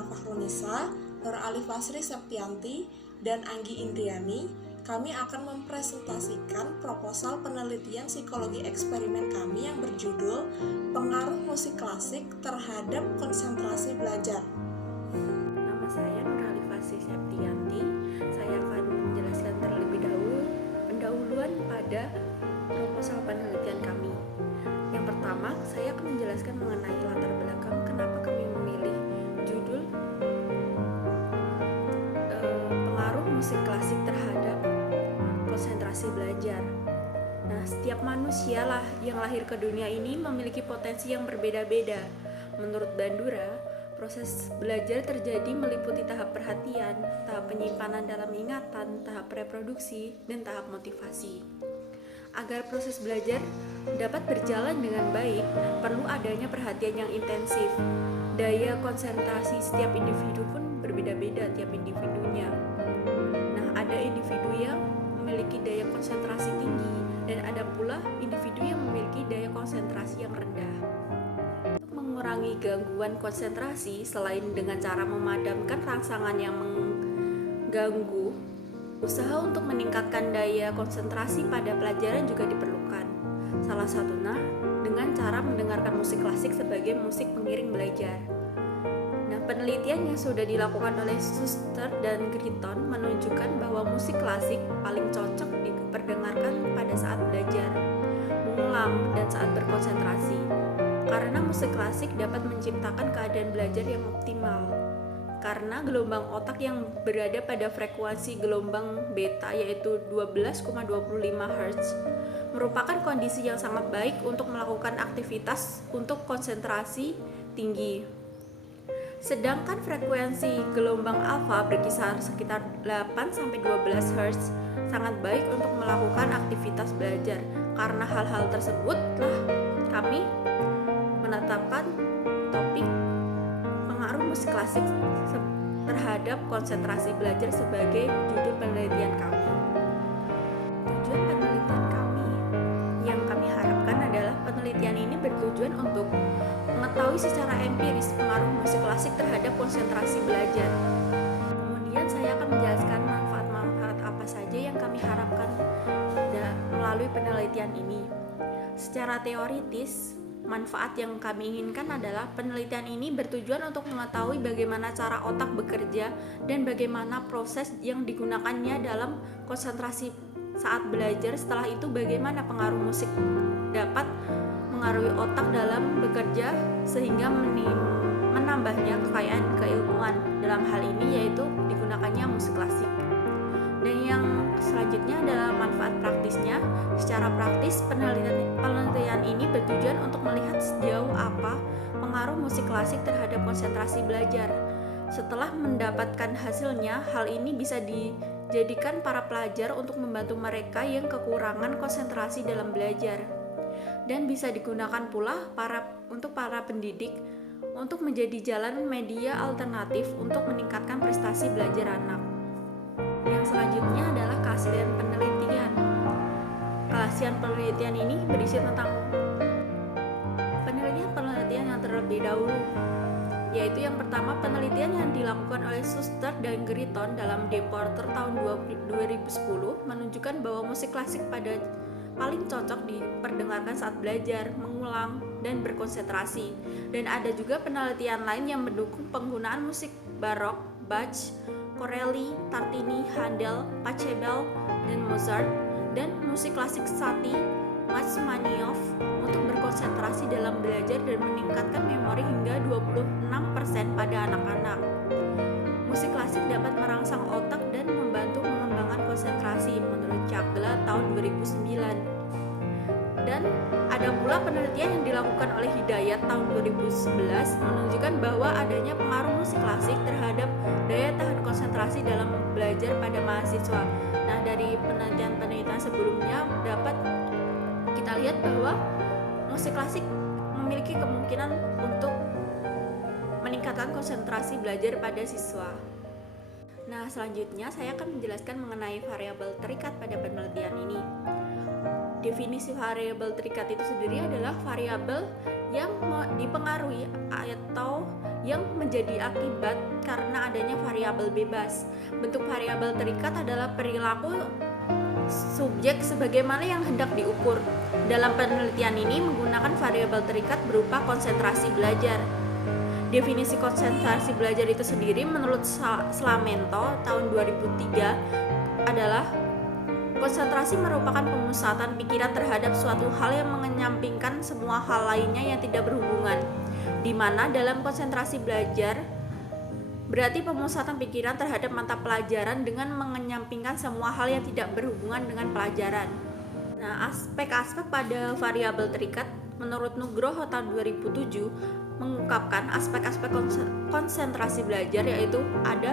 Diana Fahrunisa, Nur Alifasri Septianti, dan Anggi Indriani, kami akan mempresentasikan proposal penelitian psikologi eksperimen kami yang berjudul Pengaruh Musik Klasik Terhadap Konsentrasi Belajar. Nama saya Nur Alifasri Septianti. Saya akan menjelaskan terlebih dahulu pendahuluan pada proposal penelitian kami. Yang pertama, saya akan menjelaskan mengenai latar belakang kenapa kami memilih judul pengaruh musik klasik terhadap konsentrasi belajar. Nah, setiap manusia lah yang lahir ke dunia ini memiliki potensi yang berbeda-beda. Menurut Bandura, proses belajar terjadi meliputi tahap perhatian, tahap penyimpanan dalam ingatan, tahap reproduksi, dan tahap motivasi. Agar proses belajar dapat berjalan dengan baik, perlu adanya perhatian yang intensif. Daya konsentrasi setiap individu pun berbeda-beda tiap individunya. Nah, ada individu yang memiliki daya konsentrasi tinggi dan ada pula individu yang memiliki daya konsentrasi yang rendah. Untuk mengurangi gangguan konsentrasi, selain dengan cara memadamkan rangsangan yang mengganggu, usaha untuk meningkatkan daya konsentrasi pada pelajaran juga diperlukan. Salah satunya dengan cara mendengarkan musik klasik sebagai musik pengiring belajar. Nah, penelitian yang sudah dilakukan oleh Schuster dan Gritton menunjukkan bahwa musik klasik paling cocok diperdengarkan pada saat belajar, mengulang, dan saat berkonsentrasi. Karena musik klasik dapat menciptakan keadaan belajar yang optimal. Karena gelombang otak yang berada pada frekuensi gelombang beta yaitu 12,25 Hz merupakan kondisi yang sangat baik untuk melakukan aktivitas untuk konsentrasi tinggi. Sedangkan frekuensi gelombang alfa berkisar sekitar 8-12 Hz sangat baik untuk melakukan aktivitas belajar. Karena hal-hal tersebutlah kami menetapkan topik pengaruh musik klasik terhadap konsentrasi belajar sebagai judul penelitian kami. Tujuan penelitian kami yang kami harapkan adalah penelitian ini bertujuan untuk mengetahui secara empiris pengaruh musik klasik terhadap konsentrasi belajar. Kemudian saya akan menjelaskan manfaat-manfaat apa saja yang kami harapkan melalui penelitian ini. Secara teoritis, manfaat yang kami inginkan adalah penelitian ini bertujuan untuk mengetahui bagaimana cara otak bekerja dan bagaimana proses yang digunakannya dalam konsentrasi saat belajar. Setelah itu bagaimana pengaruh musik dapat mengaruhi otak dalam bekerja sehingga menambahnya kekayaan keilmuan. Dalam hal ini yaitu digunakannya musik klasik. Dan yang selanjutnya adalah manfaat praktisnya. Secara praktis, penelitian ini bertujuan untuk melihat sejauh apa pengaruh musik klasik terhadap konsentrasi belajar. Setelah mendapatkan hasilnya, hal ini bisa dijadikan para pelajar untuk membantu mereka yang kekurangan konsentrasi dalam belajar. Dan bisa digunakan pula untuk para pendidik untuk menjadi jalan media alternatif untuk meningkatkan prestasi belajar anak. Yang selanjutnya adalah keahlian penelitian. Keahlian penelitian ini berisi tentang penelitian yang terlebih dahulu, yaitu yang pertama penelitian yang dilakukan oleh Schuster dan Gritton dalam Deporter tahun 2010 menunjukkan bahwa musik klasik paling cocok diperdengarkan saat belajar, mengulang, dan berkonsentrasi. Dan ada juga penelitian lain yang mendukung penggunaan musik barok, Bach, Corelli, Tartini, Handel, Pachelbel, dan Mozart, dan musik klasik Satie, Rachmaninoff untuk berkonsentrasi dalam belajar dan meningkatkan memori hingga 26% pada anak-anak. Musik klasik dapat merangsang otak dan membantu mengembangkan konsentrasi menurut Chagla tahun 2009. Dan ada pula penelitian yang dilakukan oleh Hidayat tahun 2011 menunjukkan bahwa adanya pengaruh musik klasik terhadap daya tahan konsentrasi dalam belajar pada mahasiswa. Nah, dari penelitian-penelitian sebelumnya dapat kita lihat bahwa musik klasik memiliki kemungkinan untuk meningkatkan konsentrasi belajar pada siswa. Nah, selanjutnya saya akan menjelaskan mengenai variabel terikat pada penelitian ini. Definisi variabel terikat itu sendiri adalah variabel yang dipengaruhi atau yang menjadi akibat karena adanya variabel bebas. Bentuk variabel terikat adalah perilaku subjek sebagaimana yang hendak diukur. Dalam penelitian ini menggunakan variabel terikat berupa konsentrasi belajar. Definisi konsentrasi belajar itu sendiri menurut Slamento tahun 2003 adalah konsentrasi merupakan pemusatan pikiran terhadap suatu hal yang mengenyampingkan semua hal lainnya yang tidak berhubungan, di mana dalam konsentrasi belajar berarti pemusatan pikiran terhadap mata pelajaran dengan mengenyampingkan semua hal yang tidak berhubungan dengan pelajaran. Nah, aspek-aspek pada variabel terikat menurut Nugroho tahun 2007 mengungkapkan aspek-aspek konsentrasi belajar, yaitu ada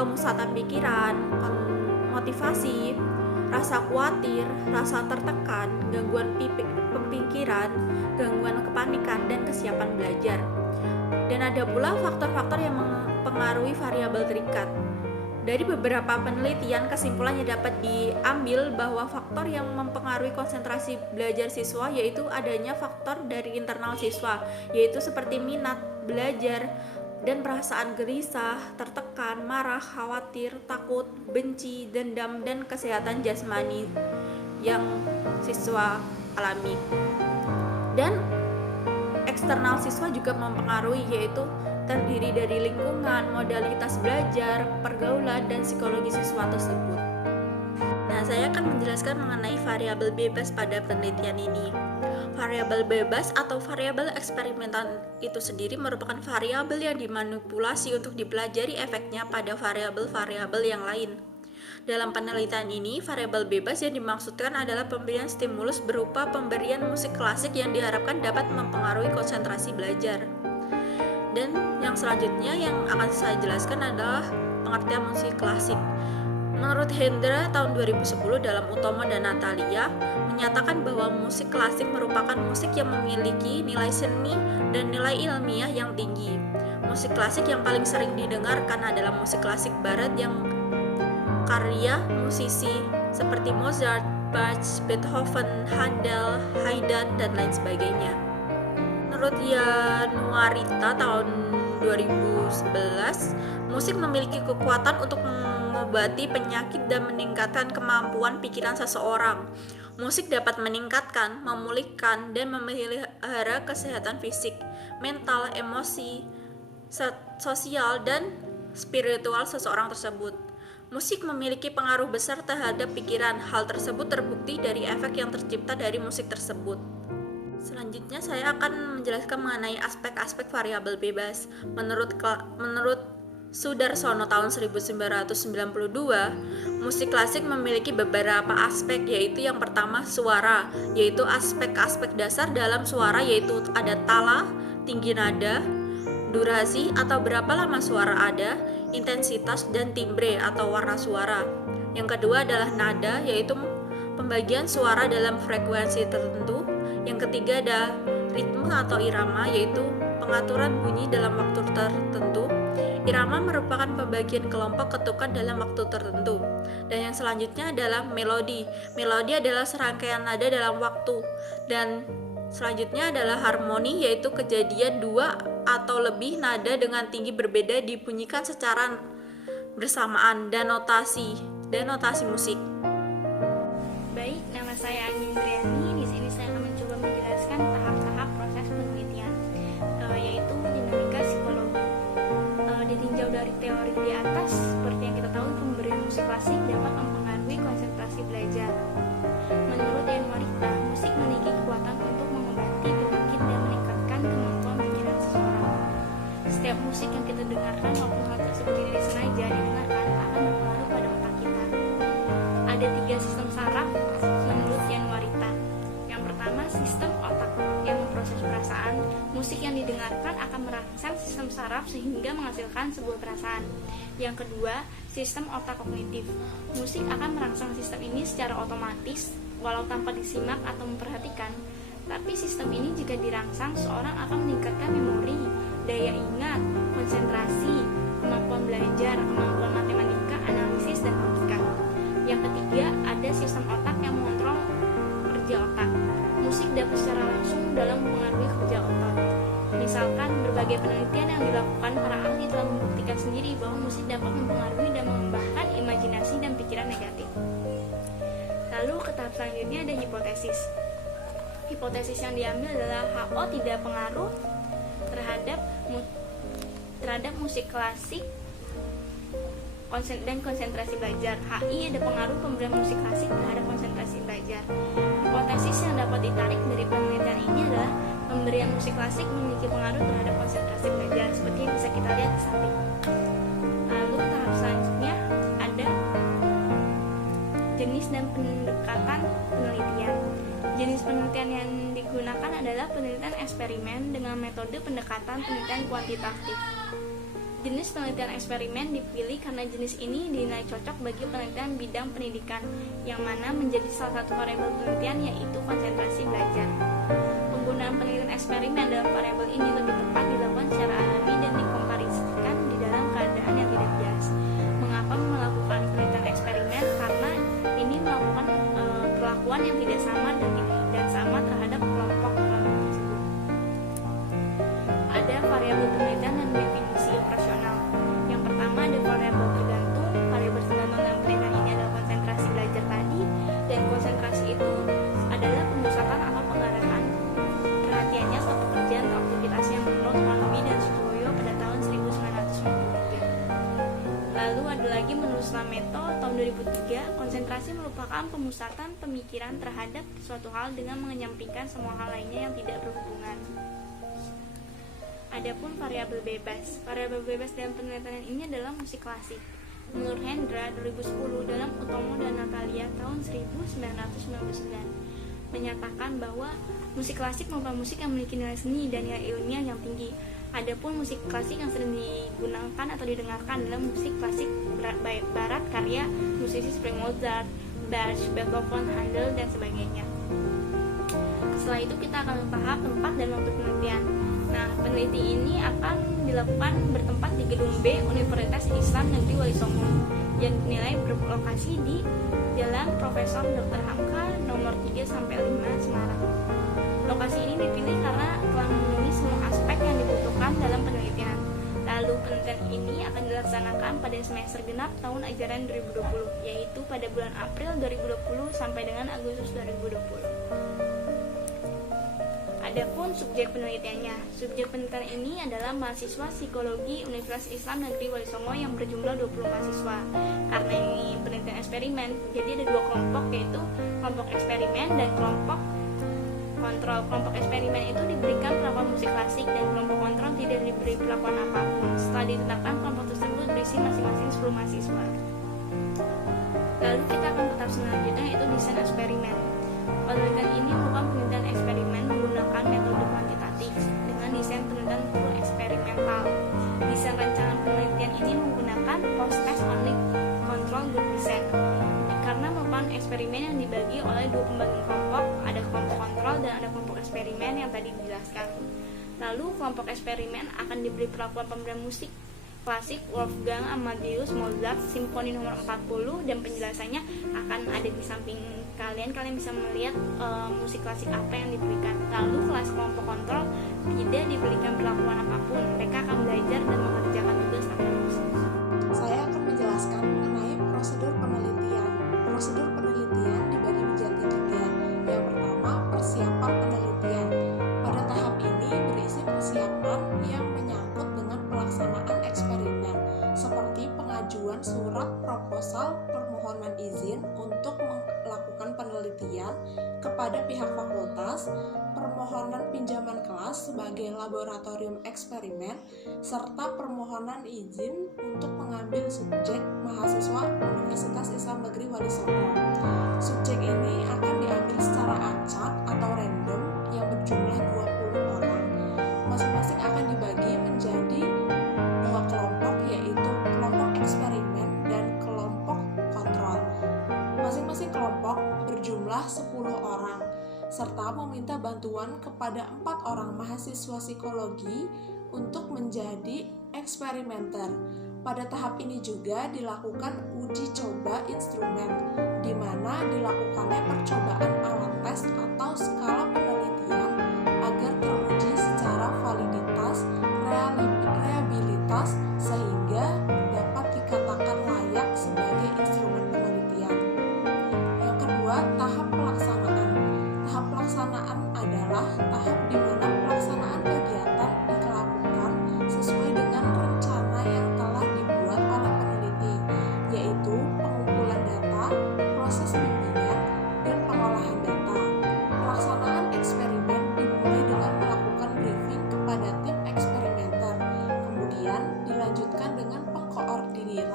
pemusatan pikiran, motivasi, rasa khawatir, rasa tertekan, gangguan pemikiran, gangguan kepanikan, dan kesiapan belajar. Dan ada pula faktor-faktor yang mempengaruhi variabel terikat. Dari beberapa penelitian, kesimpulannya dapat diambil bahwa faktor yang mempengaruhi konsentrasi belajar siswa yaitu adanya faktor dari internal siswa, yaitu seperti minat belajar dan perasaan gelisah, tertekan, marah, khawatir, takut, benci, dendam, dan kesehatan jasmani yang siswa alami. Dan eksternal siswa juga mempengaruhi, yaitu terdiri dari lingkungan, modalitas belajar, pergaulan, dan psikologi siswa tersebut. Nah, saya akan menjelaskan mengenai variabel bebas pada penelitian ini. Variabel bebas atau variabel eksperimental itu sendiri merupakan variabel yang dimanipulasi untuk dipelajari efeknya pada variabel-variabel yang lain. Dalam penelitian ini, variabel bebas yang dimaksudkan adalah pemberian stimulus berupa pemberian musik klasik yang diharapkan dapat mempengaruhi konsentrasi belajar. Dan yang selanjutnya yang akan saya jelaskan adalah pengertian musik klasik. Menurut Hendra tahun 2010 dalam Utomo dan Natalia menyatakan bahwa musik klasik merupakan musik yang memiliki nilai seni dan nilai ilmiah yang tinggi. Musik klasik yang paling sering didengarkan adalah musik klasik barat yang karya musisi seperti Mozart, Bach, Beethoven, Handel, Haydn, dan lain sebagainya. Menurut Yanuarita tahun 2011, musik memiliki kekuatan untuk mengobati penyakit dan meningkatkan kemampuan pikiran seseorang. Musik dapat meningkatkan, memulihkan, dan memelihara kesehatan fisik, mental, emosi, sosial, dan spiritual seseorang tersebut. Musik memiliki pengaruh besar terhadap pikiran. Hal tersebut terbukti dari efek yang tercipta dari musik tersebut. Selanjutnya saya akan menjelaskan mengenai aspek-aspek variabel bebas. Menurut Sudarsono tahun 1992, musik klasik memiliki beberapa aspek, yaitu yang pertama suara, yaitu aspek-aspek dasar dalam suara yaitu ada tala, tinggi nada, durasi atau berapa lama suara ada, intensitas, dan timbre atau warna suara. Yang kedua adalah nada, yaitu pembagian suara dalam frekuensi tertentu. Yang ketiga ada ritme atau irama, yaitu pengaturan bunyi dalam waktu tertentu. Irama merupakan pembagian kelompok ketukan dalam waktu tertentu. Dan yang selanjutnya adalah melodi. Melodi adalah serangkaian nada dalam waktu. Dan selanjutnya adalah harmoni, yaitu kejadian dua atau lebih nada dengan tinggi berbeda dibunyikan secara bersamaan. Dan notasi musik. Baik, nama saya Ani Indriani. Di sini saya akan mencoba menjelaskan tahap-tahap proses penelitian, yaitu dinamika psikologi. Ditinjau dari teori di atas, seperti yang kita tahu, pemberian musik klasik dapat mempengaruhi konsentrasi belajar. Menurut Yanuarita, musik memiliki kekuatan untuk mengobati penyakit dan meningkatkan kemampuan pikiran seseorang. Setiap musik yang kita dengarkan maupun hal tersebut tidak disengaja didengarkan akan berpengaruh pada otak kita. Ada 3 sistem saraf menurut Yanuarita. Yang pertama, sistem otak yang memproses perasaan. Musik yang didengarkan akan merangsang sistem saraf sehingga menghasilkan sebuah perasaan. Yang kedua, sistem otak kognitif. Musik akan merangsang sistem ini secara otomatis walau tanpa disimak atau memperhatikan. Tapi sistem ini jika dirangsang, seorang akan meningkatkan memori, daya ingat, konsentrasi, kemampuan belajar, kemampuan matematika, analisis, dan logika. Yang ketiga, ada sistem otak yang mengontrol kerja otak. Musik dapat secara langsung dalam mempengaruhi kerja otak. Misalkan berbagai penelitian yang dilakukan dapat mempengaruhi dan mengembangkan imajinasi dan pikiran negatif. Lalu ke tahap selanjutnya ada hipotesis. Hipotesis yang diambil adalah HO tidak pengaruh terhadap musik klasik dan konsentrasi belajar. HI ada pengaruh pemberian musik klasik terhadap konsentrasi belajar. Hipotesis yang dapat ditarik dari penelitian ini adalah pemberian musik klasik memiliki pengaruh terhadap konsentrasi belajar, seperti yang bisa kita lihat di samping. Lalu tahap selanjutnya ada jenis dan pendekatan penelitian. Jenis penelitian yang digunakan adalah penelitian eksperimen dengan metode pendekatan penelitian kuantitatif. Jenis penelitian eksperimen dipilih karena jenis ini dinilai cocok bagi penelitian bidang pendidikan, yang mana menjadi salah satu variabel penelitian yaitu konsentrasi belajar. Penggunaan penelitian eksperimen dalam variabel ini lebih tepat dilakukan secara alami dan dikomparisikan di dalam keadaan yang tidak bias. Mengapa melakukan penelitian eksperimen? Karena ini melakukan perlakuan yang tidak sama dan sama terhadap kelompok tersebut. Ada variabel penelitian dan definisi operasional. Yang pertama ada variabel tergantung. Variabel tergantung dalam penelitian ini adalah konsentrasi belajar tadi, dan konsentrasi itu adalah pemusatan atau pengarahan perhatiannya suatu pekerjaan atau aktivitas yang menurut Falawi dan Sutoyo pada tahun 1993. Lalu ada lagi menurut Slameto tahun 2003, konsentrasi merupakan pemusatan pemikiran terhadap suatu hal dengan menyampingkan semua hal lainnya yang tidak berhubungan. Adapun variabel bebas. Variabel bebas dalam penelitian ini adalah musik klasik. Menurut Hendra 2010 dalam Utomo dan Natalia tahun 1999 menyatakan bahwa musik klasik merupakan musik yang memiliki nilai seni dan nilai ilmiah yang tinggi. Adapun musik klasik yang sering digunakan atau didengarkan adalah musik klasik barat karya musisi seperti Mozart, Bach, Beethoven, Handel, dan sebagainya. Setelah itu kita akan ke tahap tempat dan waktu penelitian. Nah, peneliti ini akan dilakukan bertempat di Gedung B Universitas Islam Negeri Wali Songo yang dinilai berlokasi di Jalan Profesor Dr. Hamka nomor 3-5 Semarang. Lokasi ini dipilih karena telah memenuhi semua aspek yang dibutuhkan dalam penelitian. Lalu penelitian ini akan dilaksanakan pada semester genap tahun ajaran 2020, yaitu pada bulan April 2020 sampai dengan Agustus 2020. Adapun subjek penelitiannya. Subjek penelitian ini adalah mahasiswa psikologi Universitas Islam Negeri Wali Songo yang berjumlah 20 mahasiswa. Karena ini penelitian eksperimen, jadi ada dua kelompok, yaitu kelompok eksperimen dan kelompok kontrol. Kelompok eksperimen itu diberikan perlakuan musik klasik dan kelompok kontrol tidak diberi perlakuan apapun. Setelah ditetapkan, kelompok tersebut berisi masing-masing 10 mahasiswa. Lalu kita akan ke tahap selanjutnya, yaitu desain eksperimen. Penelitian ini merupakan penelitian eksperimen menggunakan metode kuantitatif dengan desain penelitian full eksperimental. Desain rancangan penelitian ini menggunakan post-test only control group design. Karena merupakan eksperimen yang dibagi oleh dua pembagi kelompok, ada kelompok kontrol dan ada kelompok eksperimen yang tadi dijelaskan. Lalu kelompok eksperimen akan diberi perlakuan pemberian musik klasik Wolfgang Amadeus Mozart Simfoni nomor 40, dan penjelasannya akan ada di samping kalian bisa melihat musik klasik apa yang diberikan. Lalu kelas kelompok kontrol tidak diberikan perlakuan apapun, mereka akan belajar dan mengerjakan tugas tanpa musik. Saya akan menjelaskan mengenai prosedur penelitian. Prosedur penelitian dibagi menjadi 3. Yang pertama, persiapan penelitian. Pada tahap ini berisi persiapan yang menyangkut dengan pelaksanaan eksperimen, seperti pengajuan surat proposal permohonan izin untuk melakukan penelitian kepada pihak fakultas, permohonan pinjaman kelas sebagai laboratorium eksperimen, serta permohonan izin untuk mengambil subjek mahasiswa Universitas Islam Negeri Wali Songo. Subjek ini akan diambil secara acak atau random yang berjumlah 20 orang. Masing-masing akan dibagi menjadi 2 kelompok, yaitu kelompok eksperimen dan kelompok kontrol. Masing-masing kelompok berjumlah 10 orang, serta meminta bantuan kepada 4 orang mahasiswa psikologi untuk menjadi eksperimenter. Pada tahap ini juga dilakukan uji coba instrumen, di mana dilakukannya percobaan alat tes atau skala penelitian agar teruji secara validitas, reliabilitas, sehingga dapat dikatakan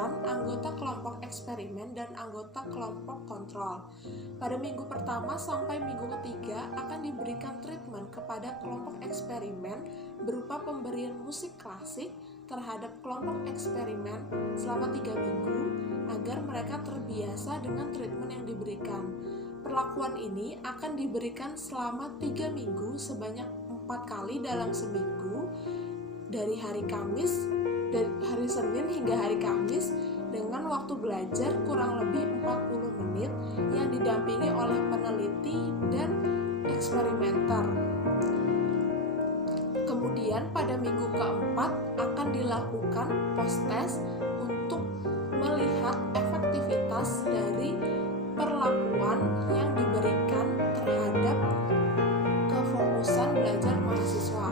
anggota kelompok eksperimen dan anggota kelompok kontrol. Pada minggu pertama sampai minggu ketiga akan diberikan treatment kepada kelompok eksperimen berupa pemberian musik klasik terhadap kelompok eksperimen selama 3 minggu agar mereka terbiasa dengan treatment yang diberikan. Perlakuan ini akan diberikan selama 3 minggu sebanyak 4 kali dalam seminggu dari hari Senin hingga hari Kamis dengan waktu belajar kurang lebih 40 menit yang didampingi oleh peneliti dan eksperimenter. Kemudian pada minggu keempat akan dilakukan post-test untuk melihat efektivitas dari perlakuan yang diberikan terhadap kefokusan belajar mahasiswa.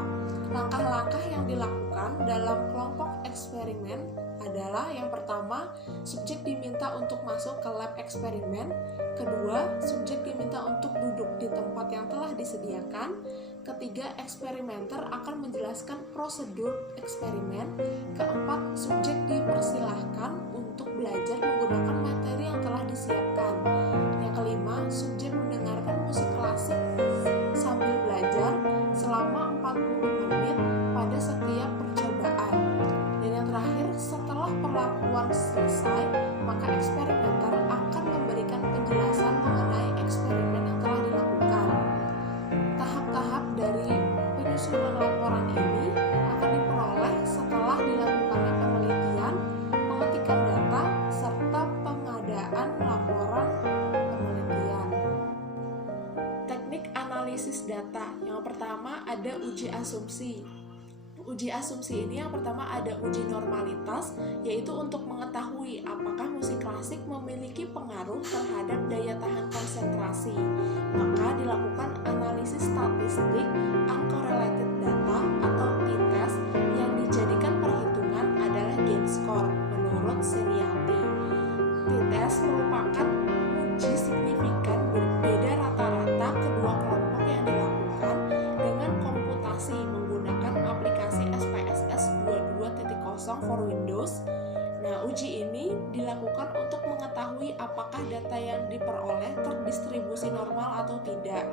Langkah-langkah yang dilakukan dalam kelompok eksperimen adalah yang pertama, subjek diminta untuk masuk ke lab eksperimen. Kedua, subjek diminta untuk duduk di tempat yang telah disediakan. Ketiga, eksperimenter akan menjelaskan prosedur eksperimen. Keempat, subjek dipersilahkan untuk belajar menggunakan materi yang telah disiapkan. Yang kelima, subjek mendengarkan musik klasik sambil belajar selama 40 menit pada setiap percobaan. Dan yang terakhir, setelah perlakuan selesai, maka eksperimenter akan memberikan penjelasan mengenai eksperimen yang telah dilakukan. Tahap-tahap dari penyusunan laporan ini akan diperoleh setelah dilakukannya penelitian, pengetikan data, serta pengadaan laporan penelitian. Teknik analisis data. Yang pertama ada uji asumsi. Uji asumsi ini yang pertama ada uji normalitas, yaitu untuk mengetahui apakah musik klasik memiliki pengaruh terhadap daya tahan konsentrasi. Maka dilakukan analisis statistik uncorrelated data atau t-test yang dijadikan perhitungan adalah gain score menurut Seniati. T-test merupakan uji signifikan berbeda rata-rata kedua kelompok yang dilakukan dengan komputasi menggunakan aplikasi SPSS 22.0 for Windows. Nah, uji ini dilakukan untuk mengetahui apakah data yang diperoleh terdistribusi normal atau tidak.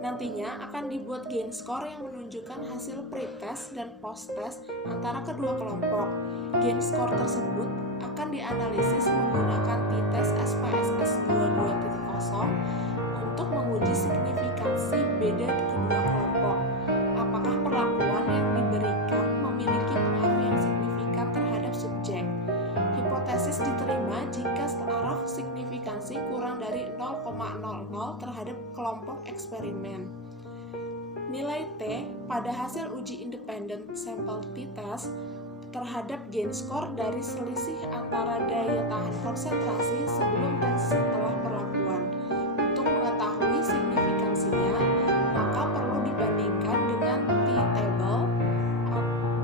Nantinya akan dibuat gain score yang menunjukkan hasil pretest dan post-test antara kedua kelompok. Gain score tersebut akan dianalisis menggunakan t-test SPSS 22.0 untuk menguji signifikansi beda kedua kelompok. Apakah perlakuan yang diberikan memiliki pengaruh yang signifikan terhadap subjek? Hipotesis diterima jika taraf signifikansi kurang dari 0,00 terhadap kelompok eksperimen. Nilai T pada hasil uji independent sample t-test terhadap gain score dari selisih antara daya tahan konsentrasi sebelum dan setelah perlakuan. Untuk mengetahui signifikansinya, maka perlu dibandingkan dengan t-table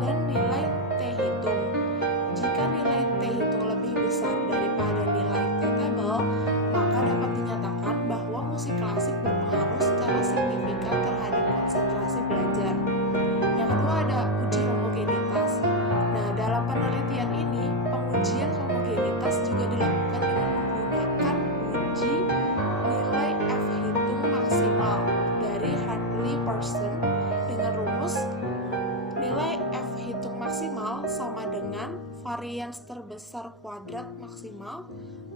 dan nilai t-hitung. Jika nilai t-hitung lebih besar daripada nilai t-table, maka dapat dinyatakan bahwa musik klasik berpengaruh secara signifikan terhadap konsentrasi belajar. Yang kedua ada uji homogenitas. Nah, dalam penelitian ini, pengujian homogenitas juga dilakukan dengan menggunakan uji nilai F-hitung maksimal dari Hartley-Pearson dengan rumus nilai F-hitung maksimal sama dengan varians terbesar kuadrat maksimal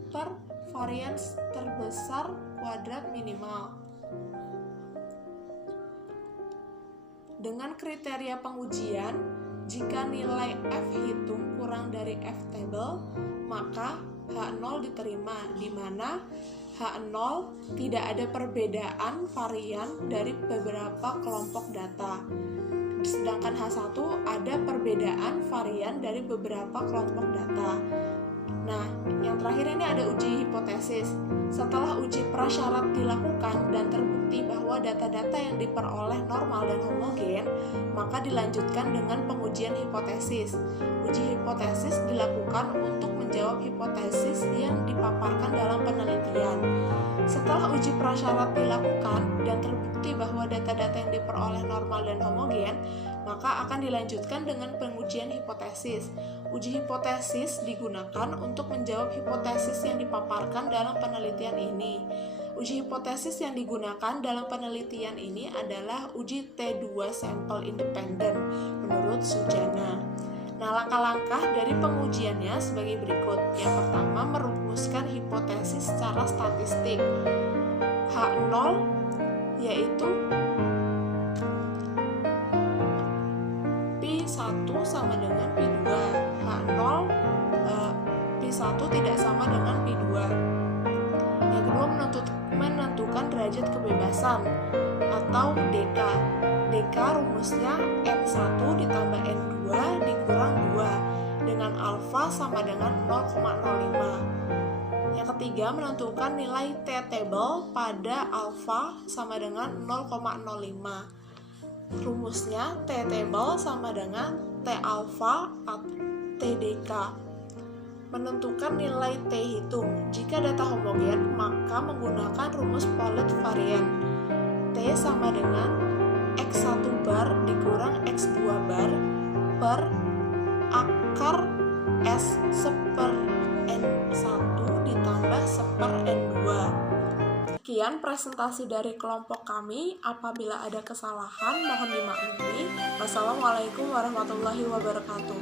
per varians terbesar kuadrat minimal. Dengan kriteria pengujian, jika nilai F-hitung kurang dari F-table, maka H0 diterima, di mana H0 tidak ada perbedaan varian dari beberapa kelompok data. Sedangkan H1 ada perbedaan varian dari beberapa kelompok data. Nah, yang terakhir ini ada uji hipotesis. Setelah uji prasyarat dilakukan dan terbukti bahwa data-data yang diperoleh normal dan homogen, maka dilanjutkan dengan pengujian hipotesis. Uji hipotesis dilakukan untuk menjawab hipotesis yang dipaparkan dalam penelitian. Setelah uji prasyarat dilakukan dan terbukti bahwa data-data yang diperoleh normal dan homogen, maka akan dilanjutkan dengan pengujian hipotesis. Uji hipotesis digunakan untuk menjawab hipotesis yang dipaparkan dalam penelitian ini. Uji hipotesis yang digunakan dalam penelitian ini adalah uji T2 sampel independen menurut Sujana. Nah, langkah-langkah dari pengujiannya sebagai berikut. Yang pertama, merumuskan hipotesis secara statistik. H0 yaitu P1 sama dengan P2. H0 P1 tidak sama dengan P2. Yang kedua, menentukan derajat kebebasan atau DK. DK rumusnya N1 ditambah N2 dikurang 2 dengan alfa sama dengan 0,05. Yang ketiga, menentukan nilai T-table pada alfa sama dengan 0,05. Rumusnya T-table sama dengan T alfa atau TDK. Menentukan nilai T hitung. Jika data homogen, maka menggunakan rumus Pollitt varian. T sama dengan X1 bar dikurang X2 bar per akar S seper N1 ditambah seper N2. Sekian presentasi dari kelompok kami. Apabila ada kesalahan, mohon dimaklumi. Wassalamualaikum warahmatullahi wabarakatuh.